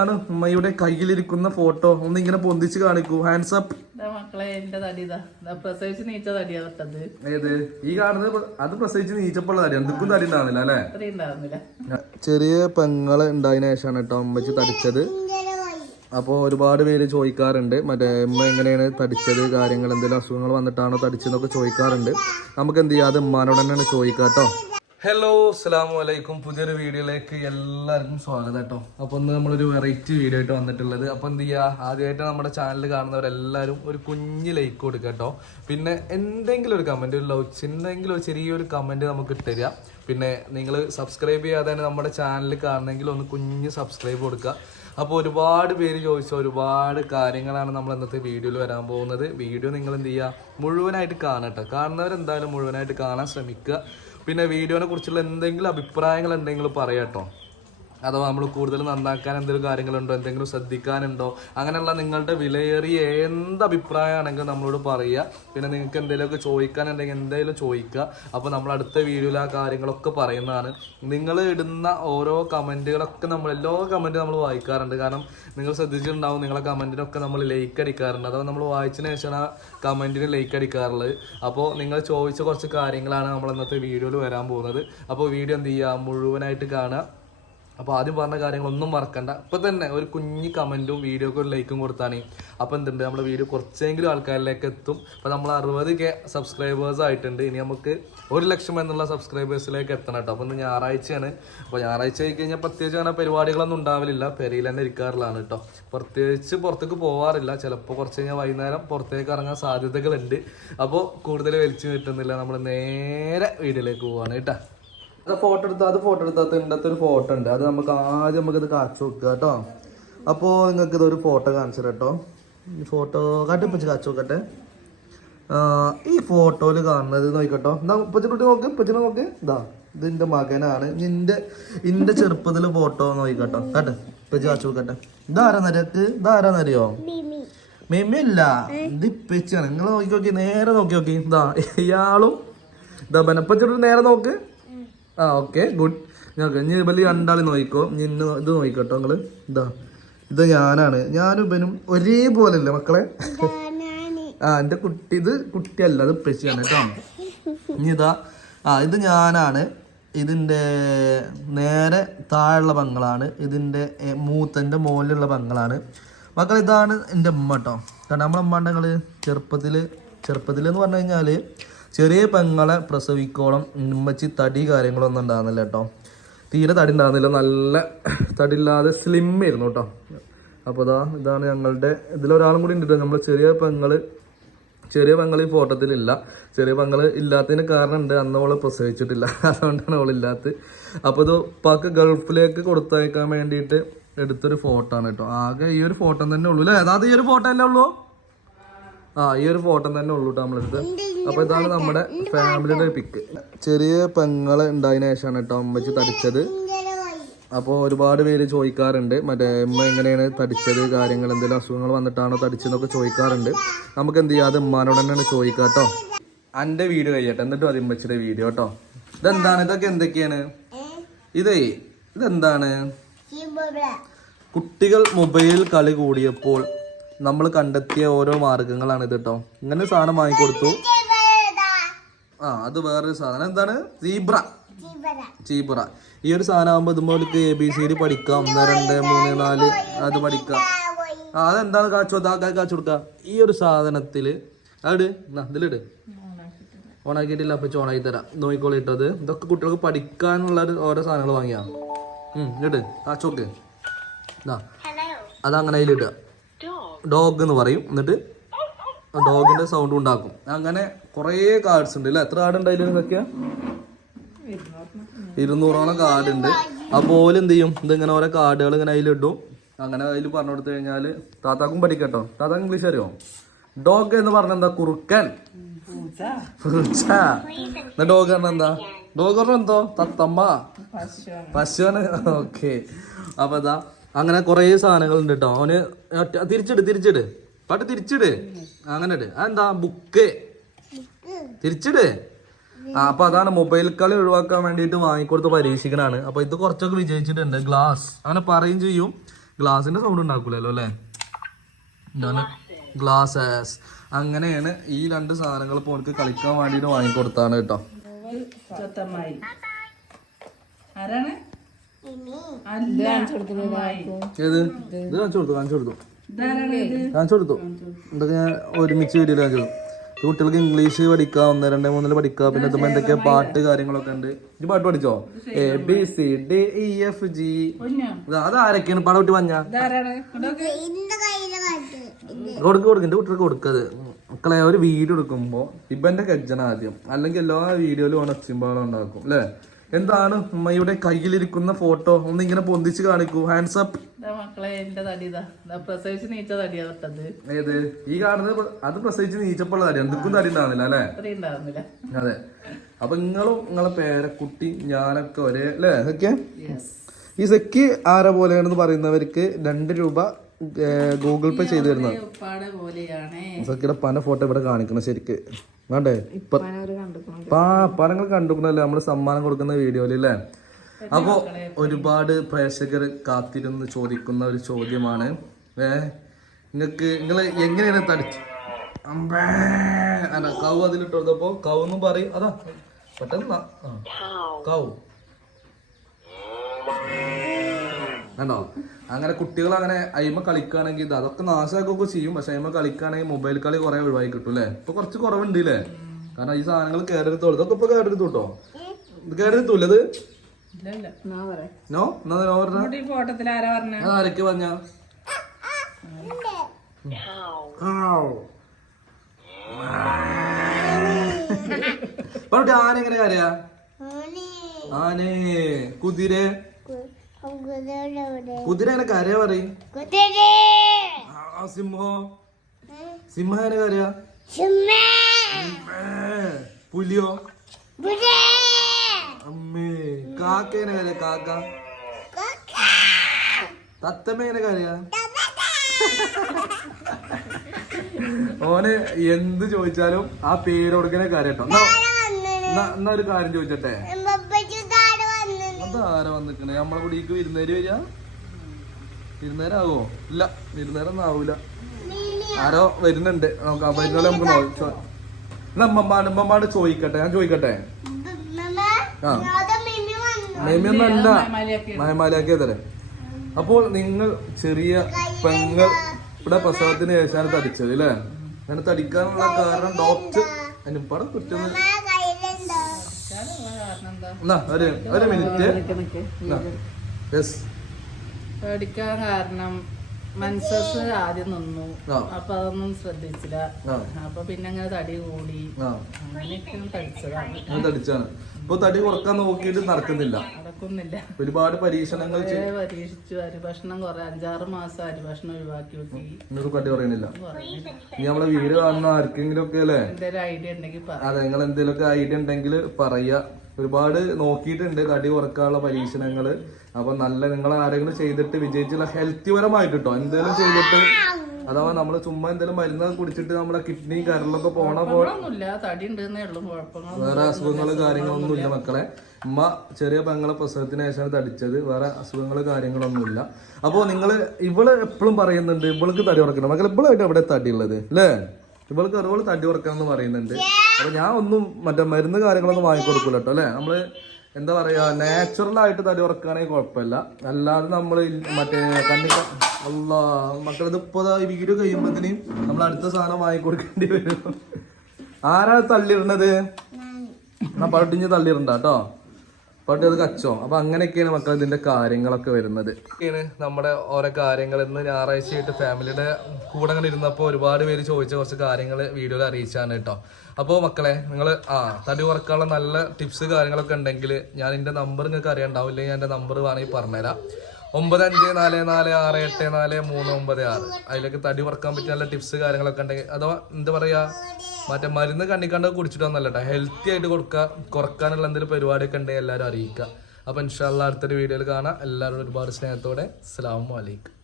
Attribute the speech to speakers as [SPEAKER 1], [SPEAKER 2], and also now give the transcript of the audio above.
[SPEAKER 1] ആണ് ഉമ്മയുടെ കയ്യിലിരിക്കുന്ന ഫോട്ടോ ഒന്ന് ഇങ്ങനെ പൊന്തിച്ച് കാണിക്കൂ. ഹാൻഡ്സ് അപ്പ്
[SPEAKER 2] മക്കളെ എന്റെ പ്രസവിച്ച് നീച്ച തടിയാ തൊട്ടത്.
[SPEAKER 1] ഏത്? ഈ കാണുന്നത് അത് പ്രസവിച്ച് നീച്ചപ്പോൾ തടി എന്തൊക്കെ തടി ഉണ്ടാവുന്നില്ല അല്ലേ? ചെറിയ പെങ്ങൾ ഉണ്ടായതിനു ശേഷമാണ് കേട്ടോ അമ്മച്ചി തടിച്ചത്. അപ്പോൾ ഒരുപാട് പേര് ചോദിക്കാറുണ്ട്. മറ്റേ ഉമ്മ എങ്ങനെയാണ് തടിച്ചത്? കാര്യങ്ങൾ എന്തെങ്കിലും അസുഖങ്ങൾ വന്നിട്ടാണോ തടിച്ചതെന്നൊക്കെ ചോദിക്കാറുണ്ട്. നമുക്ക് എന്ത് ചെയ്യാം? അത് ഉമ്മാനോട് തന്നെയാണ് ചോദിക്കാം കേട്ടോ ഹലോ അസ്സാം വലൈക്കും പുതിയൊരു വീഡിയോയിലേക്ക് എല്ലാവർക്കും സ്വാഗതം കേട്ടോ. അപ്പോൾ ഇന്ന് നമ്മളൊരു വെറൈറ്റി വീഡിയോ ആയിട്ട് വന്നിട്ടുള്ളത്. അപ്പോൾ എന്ത് ചെയ്യുക ആദ്യമായിട്ട് നമ്മുടെ ചാനൽ കാണുന്നവരെല്ലാവരും ഒരു കുഞ്ഞ് ലൈക്ക് കൊടുക്കുക കേട്ടോ. പിന്നെ എന്തെങ്കിലും ഒരു കമന്റ് ഒരു ലവ് എന്തെങ്കിലും ഒരു ചെറിയൊരു കമന്റ് നമുക്ക് ഇട്ടുതരിക. പിന്നെ നിങ്ങൾ സബ്സ്ക്രൈബ് ചെയ്യാതെ നമ്മുടെ ചാനൽ കാണണമെങ്കിൽ ഒന്ന് കുഞ്ഞ് സബ്സ്ക്രൈബ് കൊടുക്കുക. അപ്പോൾ ഒരുപാട് പേര് ചോദിച്ച ഒരുപാട് കാര്യങ്ങളാണ് നമ്മൾ ഇന്നത്തെ വീഡിയോയിൽ വരാൻ പോകുന്നത്. വീഡിയോ നിങ്ങൾ എന്ത് ചെയ്യുക മുഴുവനായിട്ട് കാണട്ടെ കാണുന്നവരെന്തായാലും മുഴുവനായിട്ട് കാണാൻ ശ്രമിക്കുക. പിന്നെ വീഡിയോനെ കുറിച്ചുള്ള എന്തെങ്കിലും അഭിപ്രായങ്ങൾ എന്തെങ്കിലും പറയാട്ടോ? അഥവാ നമ്മൾ കൂടുതൽ നന്നാക്കാൻ എന്തെങ്കിലും കാര്യങ്ങളുണ്ടോ എന്തെങ്കിലും ശ്രദ്ധിക്കാനുണ്ടോ അങ്ങനെയുള്ള നിങ്ങളുടെ വിലയേറിയ എന്ത് അഭിപ്രായമാണെങ്കിൽ നമ്മളോട് പറയുക. പിന്നെ നിങ്ങൾക്ക് എന്തെങ്കിലുമൊക്കെ ചോദിക്കാനുണ്ടെങ്കിൽ എന്തെങ്കിലും ചോദിക്കുക. അപ്പോൾ നമ്മൾ അടുത്ത വീഡിയോയിൽ ആ കാര്യങ്ങളൊക്കെ പറയുന്നതാണ്. നിങ്ങൾ ഇടുന്ന ഓരോ കമന്റുകളൊക്കെ നമ്മൾ എല്ലാ കമന്റും നമ്മൾ വായിക്കാറുണ്ട്. കാരണം നിങ്ങൾ ശ്രദ്ധിച്ചിട്ടുണ്ടാവും നിങ്ങളുടെ കമന്റിനൊക്കെ നമ്മൾ ലൈക്ക് അടിക്കാറുണ്ട്. അഥവാ നമ്മൾ വായിച്ചതിന് ശേഷമാണ് ആ കമന്റിന് ലൈക്ക് അടിക്കാറുള്ളത്. അപ്പോൾ നിങ്ങൾ ചോദിച്ച കുറച്ച് കാര്യങ്ങളാണ് നമ്മൾ ഇന്നത്തെ വീഡിയോയിൽ വരാൻ പോകുന്നത്. അപ്പോൾ വീഡിയോ എന്ത് ചെയ്യുക? മുഴുവനായിട്ട് കാണുക. അപ്പോൾ ആദ്യം പറഞ്ഞ കാര്യങ്ങളൊന്നും മറക്കണ്ട. ഇപ്പം തന്നെ ഒരു കുഞ്ഞു കമന്റും വീഡിയോക്ക് ഒരു ലൈക്കും കൊടുത്താണ്. അപ്പോൾ എന്തുണ്ട്? നമ്മുടെ വീഡിയോ കുറച്ചെങ്കിലും ആൾക്കാരിലേക്ക് എത്തും. അപ്പോൾ നമ്മൾ അറുപത് കെ സബ്സ്ക്രൈബേഴ്സ് ആയിട്ടുണ്ട്. ഇനി നമുക്ക് ഒരു ലക്ഷം എന്നുള്ള സബ്സ്ക്രൈബേഴ്സിലേക്ക് എത്തണം കേട്ടോ. അപ്പോൾ ഇന്ന് ഞായറാഴ്ചയാണ്. അപ്പോൾ ഞായറാഴ്ച ആയി കഴിഞ്ഞാൽ പ്രത്യേകിച്ച് അങ്ങനെ പരിപാടികളൊന്നും ഉണ്ടാവില്ല പെരയിൽ തന്നെ ഇരിക്കാറുള്ളതാണ് കേട്ടോ. പ്രത്യേകിച്ച് പുറത്തേക്ക് പോവാറില്ല. ചിലപ്പോൾ കുറച്ച് കഴിഞ്ഞാൽ വൈകുന്നേരം പുറത്തേക്ക് ഇറങ്ങാൻ സാധ്യതകളുണ്ട്. അപ്പോൾ കൂടുതൽ വലിച്ചു കിട്ടുന്നില്ല നമ്മൾ നേരെ വീട്ടിലേക്ക് പോവാണ് കേട്ടോ. ഫോട്ടോ എടുത്താ അത് ഫോട്ടോ എടുത്താ തിണ്ടത്തെ ഒരു ഫോട്ടോ ഉണ്ട്. അത് നമുക്ക് ആദ്യം നമുക്ക് ഇത് കാച്ചു വെക്കുക കേട്ടോ. അപ്പോൾ നിങ്ങൾക്ക് ഇതൊരു ഫോട്ടോ കാണിച്ചു കേട്ടോ. ഈ ഫോട്ടോ കാട്ടിപ്പിച്ച് കാച്ചു നോക്കട്ടെ ഈ ഫോട്ടോയിൽ കാണുന്നത് നോക്കട്ടോ പച്ചക്കുട്ടി നോക്ക് പച്ചനെ നോക്ക്. ഇതാ ഇതിന്റെ മകനാണ്. നിന്റെ ഇന്റെ ചെറുപ്പത്തിൽ ഫോട്ടോ നോക്കട്ടോ കേട്ടെ. പച്ച കാച്ചു നോക്കട്ടെ ഇതാരാ നരക്ക് ഇതാരാ നിരയോ മിമി. ഇല്ല ഇത് ഇപ്പച്ചാണ് നിങ്ങൾ നോക്കി നോക്കി നേരെ നോക്കി നോക്കി. ഇതാ ഇയാളും ഇതാ ബനപ്പച്ചോട്ട് നേരെ നോക്ക്. ആ ഓക്കെ ഗുഡ് ഞങ്ങൾക്ക് ഇനി വലിയ രണ്ടാളി നോക്കിക്കോ. ഇനി ഇന്ന് ഇത് നോക്കിക്കോട്ടോ നിങ്ങൾ. ഇതാ ഇത് ഞാനാണ്. ഞാനും ഇവനും ഒരേപോലെ അല്ലേ മക്കളെ ആ എന്റെ കുട്ടി ഇത് കുട്ടിയല്ല അത് ഉപ്പച്ചിയാണ് കേട്ടോ. ഇനി ഇതാ ആ ഇത് ഞാനാണ്. ഇതിന്റെ നേരെ താഴെയുള്ള പങ്കളാണ് ഇതിന്റെ മൂത്തന്റെ മൂത്തന്റെ മുകളിലുള്ള പങ്കളാണ് മക്കൾ ഇതാണ് എന്റെ ഉമ്മ കേട്ടോ. കാരണം നമ്മളെ ഉമ്മ ഉണ്ടെങ്കിൽ ചെറുപ്പത്തിൽ ചെറുപ്പത്തിൽ എന്ന് പറഞ്ഞു കഴിഞ്ഞാൽ ചെറിയ പെങ്ങളെ പ്രസവിക്കോളം ഉമ്മച്ചി തടി കാര്യങ്ങളൊന്നും ഉണ്ടാകുന്നില്ല കേട്ടോ. തീരെ തടി ഉണ്ടാകുന്നില്ല നല്ല തടിയില്ലാതെ സ്ലിം ആയിരുന്നു കേട്ടോ. അപ്പോൾ ഇതാ ഇതാണ് ഞങ്ങളുടെ ഇതിലൊരാളും കൂടി ഉണ്ട് നമ്മൾ ചെറിയ പെങ്ങൾ ചെറിയ പെങ്ങൾ ഈ ഫോട്ടത്തിലില്ല ചെറിയ പെങ്ങൾ ഇല്ലാത്തതിന് കാരണം ഉണ്ട് അന്ന് അവളെ പ്രസവിച്ചിട്ടില്ല. അതുകൊണ്ടാണ് അവളില്ലാത്തത് അപ്പോൾ ഇത് ഉപ്പാക്ക് ഗൾഫിലേക്ക് കൊടുത്തയക്കാൻ വേണ്ടിയിട്ട് എടുത്തൊരു ഫോട്ടോ ആണ് കേട്ടോ. ആകെ ഈ ഒരു ഫോട്ടോ തന്നെ ഉള്ളൂ. അല്ലേ അതായത് ഈ ഒരു ഫോട്ടോ അല്ലേ ഉള്ളൂ? ആ ഈ ഒരു ഫോട്ടോ തന്നെ ഉള്ളൂ കേട്ടോ നമ്മളെടുത്ത് അപ്പൊ ഇതാണ് നമ്മുടെ ഫാമിലിയുടെ പിക്ക് ചെറിയ പെങ്ങൾ ഉണ്ടായതിനു ശേഷമാണ് കേട്ടോ അമ്മച്ചി തടിച്ചത്. അപ്പോൾ ഒരുപാട് പേര് ചോദിക്കാറുണ്ട്. മറ്റേ ഉമ്മ എങ്ങനെയാണ് തടിച്ചത് കാര്യങ്ങൾ എന്തെങ്കിലും അസുഖങ്ങൾ വന്നിട്ടാണോ തടിച്ചതെന്നൊക്കെ ചോദിക്കാറുണ്ട്. നമുക്ക് എന്ത് ചെയ്യാം? അത് ഉമ്മാനോട് തന്നെയാണ് ചോദിക്കുക കേട്ടോ എന്റെ വീഡിയോ കഴിയട്ടെ. എന്നിട്ടും അത് ഉമ്മച്ചിയുടെ വീഡിയോ കേട്ടോ ഇതെന്താണ്? ഇതൊക്കെ എന്തൊക്കെയാണ്? ഇതേ ഇതെന്താണ്? കുട്ടികൾ മൊബൈൽ കളി കൂടിയപ്പോൾ നമ്മൾ കണ്ടെത്തിയ ഓരോ മാർഗങ്ങളാണ് ഇത് കേട്ടോ ഇങ്ങനെ സാധനം വാങ്ങിക്കൊടുത്തു ആ അത് വേറൊരു സാധനം. എന്താണ്? സീബ്ര. ചീബ്ര ഈ ഒരു സാധനം ആകുമ്പോൾ ഇതുപോലെ എ ബി സി ഡി പഠിക്കാം. ഒന്ന് രണ്ട് മൂന്ന് നാല് അത് പഠിക്കാം. ആ അതെന്താണ് കാച്ചു? അതാ കാച്ചു കൊടുക്ക. ഈ ഒരു സാധനത്തിൽ അവിടെ ഇതിലിട് ഓണാക്കിയിട്ടില്ല. അപ്പൊ ചോണാക്കി തരാം. നോക്കിക്കോളിട്ടത് ഇതൊക്കെ കുട്ടികൾക്ക് പഠിക്കാനുള്ള ഓരോ സാധനങ്ങൾ വാങ്ങിയാ. ഉം ഇട്. കാച്ചോക്ക് അതങ്ങനെ അതിലിടുക. ഡോഗ് എന്ന് പറയും. എന്നിട്ട് ഡോഗിന്റെ സൗണ്ട് ഉണ്ടാക്കും. അങ്ങനെ കുറേ കാർഡ്സ് ഉണ്ട് അല്ലേ? എത്ര കാർഡ് ഉണ്ട് അതിൽ ഇതൊക്കെയാ ഇരുന്നൂറോളം കാർഡ് ഉണ്ട്. അപ്പോൾ എന്ത് ചെയ്യും? ഇതിങ്ങനെ ഓരോ കാർഡുകൾ ഇങ്ങനെ അതിലിടും. അങ്ങനെ അതിൽ പറഞ്ഞു കൊടുത്തു കഴിഞ്ഞാൽ താത്താക്കും പഠിക്കട്ടോ. താത്താക്ക് ഇംഗ്ലീഷ് അറിയോ? ഡോഗ് എന്ന് പറഞ്ഞ എന്താ? കുറുക്കൻ.
[SPEAKER 2] പൂച്ച.
[SPEAKER 1] ഡോഗ് പറഞ്ഞ എന്താ? ഡോഗ് പറഞ്ഞ എന്തോ? തത്തമ്മ.
[SPEAKER 2] പശു
[SPEAKER 1] പശുവാണ്. ഓക്കെ അപ്പൊ ഇതാ. അങ്ങനെ കുറേ സാധനങ്ങളുണ്ട് കേട്ടോ അവന് തിരിച്ചിട് തിരിച്ചിട്. പാട്ട് തിരിച്ചിട്. അങ്ങനെ ഇട് അതെന്താ? ബുക്ക്. തിരിച്ചിട്. ആ അപ്പൊ അതാണ് മൊബൈൽ കളി ഒഴിവാക്കാൻ വേണ്ടിയിട്ട് വാങ്ങിക്കൊടുത്ത് പരീക്ഷിക്കണാണ് അപ്പൊ ഇത് കുറച്ചൊക്കെ വിജയിച്ചിട്ടുണ്ട്. ഗ്ലാസ്. അങ്ങനെ പറയും ചെയ്യും. ഗ്ലാസിന്റെ സൗണ്ട് ഉണ്ടാക്കൂലല്ലോ അല്ലേ? എന്താണ് ഗ്ലാസസ്. അങ്ങനെയാണ് ഈ രണ്ട് സാധനങ്ങൾ ഇപ്പോൾ എനിക്ക് കളിക്കാൻ വേണ്ടിയിട്ട് വാങ്ങിക്കൊടുത്താണ് കേട്ടോ
[SPEAKER 2] ആരാണ്?
[SPEAKER 1] ഇത് കാണിച്ചു കൊടുത്തു കാണിച്ചു കൊടുത്തു?
[SPEAKER 2] ഇതാരാണ് ഇത്?
[SPEAKER 1] കാണിച്ചു കൊടുത്തു? ഇതൊക്കെ ഞാൻ ഒരുമിച്ച് വീഡിയോയിൽ കാണിച്ചു കൊടുത്തു കുട്ടികൾക്ക് ഇംഗ്ലീഷ് പഠിക്കാം ഒന്ന് രണ്ട് മൂന്നിൽ പഠിക്കാം. പിന്നെ എന്തൊക്കെ പാട്ട് കാര്യങ്ങളൊക്കെ ഉണ്ട്. ഈ പാട്ട് പഠിച്ചോ? A B C D E F G.
[SPEAKER 2] അതാരൊക്കെയാണ്?
[SPEAKER 1] അത് ആരൊക്കെയാണ് പടം
[SPEAKER 2] ഇതാരാണ്? ഇതൊക്കെ
[SPEAKER 1] കൊടുക്ക് കൊടുക്ക്. എന്റെ കുട്ടികൾക്ക് കൊടുക്കത്. മക്കളെ ഒരു വീഡിയോ എടുക്കുമ്പോ ഇബന്റെ കജ്ജന ആദ്യം. അല്ലെങ്കിൽ എല്ലാ വീഡിയോയിലും ഓൺ ഒച്ചിമ്പാളം ഉണ്ടാക്കും അല്ലേ? എന്താണ് ഉമ്മയുടെ കയ്യിലിരിക്കുന്ന ഫോട്ടോ? ഒന്ന് ഇങ്ങനെ പൊന്തിച്ച് കാണിക്കൂ. ഹാൻഡ്സ് അപ്പ്
[SPEAKER 2] മക്കളെ എന്റെ പ്രസവിച്ച് നീച്ച തടിയാ തൊട്ടത്.
[SPEAKER 1] ഏത്? ഈ കാണുന്നത് അത് പ്രസവിച്ച് നീച്ചപ്പോൾ തടി എന്തൊക്കെ തടി ഉണ്ടാവുന്നില്ല അല്ലേ? അതെ. അപ്പൊ നിങ്ങളും നിങ്ങളെ പേരക്കുട്ടി ഞാനൊക്കെ ഒരേ അല്ലേ ഇതൊക്കെ ഈ സെക്കി ആരെ പോലെയാണെന്ന് പറയുന്നവർക്ക് രണ്ട് രൂപ ഗൂഗിൾ പേ ചെയ്തു തരുന്നത്
[SPEAKER 2] ഉപ്പാടെ പോലെയാണ്.
[SPEAKER 1] സക്കിയുടെ പന ഫോട്ടോ ഇവിടെ കാണിക്കണം ശരിക്ക്. വേണ്ടേ? ഇപ്പൊ പാ പനങ്ങൾ കണ്ടുക്കണല്ലേ? നമ്മൾ സമ്മാനം കൊടുക്കുന്ന വീഡിയോയിൽ അല്ലേ? അപ്പോ ഒരുപാട് പ്രേക്ഷകർ കാത്തിരുന്ന് ചോദിക്കുന്ന ഒരു ചോദ്യമാണ്. ഏ നിങ്ങക്ക് നിങ്ങൾ എങ്ങനെയാണ് തടിച്ചു? അമ്പേ! അല്ല കവ് അതിലിട്ട് കൊടുത്തപ്പോ കവ് എന്നും പറയും. അതാ. പെട്ടെന്ന്. കവ് കണ്ടോ? അങ്ങനെ കുട്ടികൾ അങ്ങനെ അയിമ കളിക്കുകയാണെങ്കിൽ ഇത് അതൊക്കെ നാശമാക്കുകയൊക്കെ ചെയ്യും. പക്ഷെ അയിമ കളിക്കുകയാണെങ്കിൽ മൊബൈൽ കളി കുറെ ഒഴിവായി കിട്ടും അല്ലേ ഇപ്പൊ കുറച്ച് കുറവുണ്ട് അല്ലേ കാരണം ഈ സാധനങ്ങൾ കേടെടുത്തോളൂ. ഇതൊക്കെ ഇപ്പൊ കേടെടുത്തു കേട്ടോ ഇത്?
[SPEAKER 2] ഇല്ല ഇല്ല
[SPEAKER 1] നോ? എന്നാ പറഞ്ഞ? ആരൊക്കെ പറഞ്ഞ? പറഞ്ഞിട്ട് ആന എങ്ങനെ കരയാ? ആനേ. കുതിര? കുതിര എങ്ങനെ കരയാ പറയും? സിംഹോ? സിംഹം എങ്ങനെ കരയാ? പുലിയോ? അമ്മേ കാക്കേനെ കരയാ കാക്ക? തത്തമ്മേനെ കരയാ? ഓന് എന്ത് ചോദിച്ചാലും ആ പേര് കൊടുക്കണേ കാര്യട്ടോ. എന്നാ ഒരു കാര്യം ചോദിച്ചട്ടെ? അതാരാ വന്നിക്കണേ? നമ്മളെ കുടിക്ക് വിരുന്നേര് വരിക വിരുന്നേരാവോ ഇല്ല വിരുന്നേരൊന്നും ആവൂല ആരോ വരുന്നുണ്ട്. നമുക്ക് ഇന്നലെ നമുക്ക് നോക്കാം അമ്മമ്മാട് അമ്മമ്മാട് ചോദിക്കട്ടെ. ഞാൻ ചോദിക്കട്ടെ? ആ. മേമിയൊന്നല്ല തരാം അപ്പോൾ നിങ്ങൾ ചെറിയ പെങ്ങൾ ഇവിടെ പ്രസവത്തിന് ശേഷമാണ് തടിച്ചത് അല്ലേ അങ്ങനെ തടിക്കാനുള്ള കാരണം ഡോക്ടർ അതിന് പടം കുറ്റം എന്നാ ഒരു ഒരു മിനിറ്റ്. യെസ്
[SPEAKER 2] പേടിക്കാൻ കാരണം മെൻസസ് ആദ്യം നിന്നു. അപ്പൊ അതൊന്നും ശ്രദ്ധിച്ചില്ല. അപ്പൊ പിന്നെ അങ്ങനെ തടി കൂടി. അങ്ങനെയൊക്കെ തടിച്ചതാണ്
[SPEAKER 1] തടിച്ചാണ്. ഇപ്പൊ തടി കുറയ്ക്കാൻ നോക്കിയിട്ട് നടക്കുന്നില്ല.
[SPEAKER 2] നടക്കുന്നില്ല.
[SPEAKER 1] ഒരുപാട് പരീക്ഷണങ്ങൾ
[SPEAKER 2] പരീക്ഷിച്ചു. അരിഭക്ഷണം കുറെ അഞ്ചാറ് മാസം അരിഭക്ഷണം ഒഴിവാക്കി നോക്കി
[SPEAKER 1] കട്ടി പറയുന്നില്ല. ഇനി നമ്മളെ വീട് കാണുന്ന ആർക്കെങ്കിലും ഒക്കെ അല്ലേ?
[SPEAKER 2] എന്തെങ്കിലും ഐഡിയ ഉണ്ടെങ്കിൽ പറ.
[SPEAKER 1] അതെ നിങ്ങൾ എന്തെങ്കിലുമൊക്കെ ഐഡിയ ഉണ്ടെങ്കിൽ പറയുക. ഒരുപാട് നോക്കിയിട്ടുണ്ട് തടി ഉറക്കാനുള്ള പരീക്ഷണങ്ങൾ അപ്പൊ നല്ല നിങ്ങൾ ആരെങ്കിലും ചെയ്തിട്ട് വിജയിച്ചുള്ള ഹെൽത്തി പരമായിട്ട് കേട്ടോ എന്തെങ്കിലും ചെയ്തിട്ട് അഥവാ നമ്മൾ ചുമ്മാ എന്തെങ്കിലും മരുന്ന് കുടിച്ചിട്ട് നമ്മുടെ കിഡ്നി കരളൊക്കെ പോണ പോ
[SPEAKER 2] കുഴപ്പമൊന്നുമില്ല തടി ഉണ്ടെന്നേ ഉള്ളൂ കുഴപ്പങ്ങളൊന്നും
[SPEAKER 1] വേറെ അസുഖങ്ങൾ കാര്യങ്ങളൊന്നും ഇല്ല മക്കളെ. ഉമ്മ ചെറിയ പെങ്ങളെ പ്രസവത്തിന് ശേഷമാണ് തടിച്ചത് വേറെ അസുഖങ്ങൾ കാര്യങ്ങളൊന്നുമില്ല. അപ്പോൾ നിങ്ങൾ ഇവൾ എപ്പോഴും പറയുന്നുണ്ട് ഇവൾക്ക് തടി ഉറക്കണം മക്കളെ ഇവളായിട്ട് എവിടെ തടി ഉള്ളത് അല്ലേ? ഇവൾക്ക് അതുപോലെ തടി ഉറക്കണം എന്ന് പറയുന്നുണ്ട് അപ്പൊ ഞാൻ ഒന്നും മറ്റേ മരുന്ന് കാര്യങ്ങളൊന്നും വാങ്ങിക്കൊടുക്കൂല കേട്ടോ അല്ലെ? നമ്മൾ എന്താ പറയാ നാച്ചുറൽ ആയിട്ട് തടി ഉറക്കുകയാണെങ്കിൽ കുഴപ്പമില്ല. അല്ലാതെ നമ്മൾ മറ്റേ കണ്ണി അല്ല മക്കളത് ഇപ്പൊ വീഡിയോ കഴിയുമ്പോഴത്തേനും നമ്മൾ അടുത്ത സാധനം വാങ്ങിക്കൊടുക്കേണ്ടി വരും. ആരാ തള്ളിയിടുന്നത്? ആ പട്ടിഞ്ഞ് തള്ളിയിടണ്ട കേട്ടോ പട്ടി അത് കച്ചോ. അപ്പൊ അങ്ങനെയൊക്കെയാണ് മക്കൾ ഇതിന്റെ കാര്യങ്ങളൊക്കെ വരുന്നത്. ഒക്കെയാണ് നമ്മുടെ ഓരോ കാര്യങ്ങൾ ഇന്ന് ഞായറാഴ്ചയായിട്ട് ഫാമിലിയുടെ കൂടെ അങ്ങനെ ഇരുന്നപ്പോൾ ഒരുപാട് പേര് ചോദിച്ച കുറച്ച് കാര്യങ്ങൾ വീഡിയോയിൽ അറിയിച്ചാണ് കേട്ടോ. അപ്പോൾ മക്കളെ നിങ്ങൾ ആ തടി കുറക്കാനുള്ള നല്ല ടിപ്സ് കാര്യങ്ങളൊക്കെ ഉണ്ടെങ്കിൽ ഞാൻ എന്റെ നമ്പർ നിങ്ങൾക്ക് അറിയാണ്ടാവില്ലെങ്കിൽ ഞാൻ എന്റെ നമ്പർ വേണമെങ്കിൽ പറഞ്ഞുതരാം. ഒമ്പത് അഞ്ച് നാല് നാല് ആറ് എട്ട് നാല് മൂന്ന് ഒമ്പത് ആറ്. അതിലേക്ക് തടി കുറയ്ക്കാൻ പറ്റിയ നല്ല ടിപ്സ് കാര്യങ്ങളൊക്കെ ഉണ്ടെങ്കിൽ അഥവാ എന്താ പറയുക മറ്റേ മരുന്ന് കണ്ണിക്കണ്ട കുടിച്ചിട്ടൊന്നല്ല കേട്ടോ ഹെൽത്തി ആയിട്ട് കൊടുക്കുക കുറക്കാനുള്ള എന്തെങ്കിലും പരിപാടിയൊക്കെ ഉണ്ടെങ്കിൽ എല്ലാവരും അറിയിക്കുക. അപ്പോൾ ഇൻഷാല്ല അടുത്തൊരു വീഡിയോയിൽ കാണാം. എല്ലാവരും ഒരുപാട് സ്നേഹത്തോടെ. അസ്സാം വലൈക്കും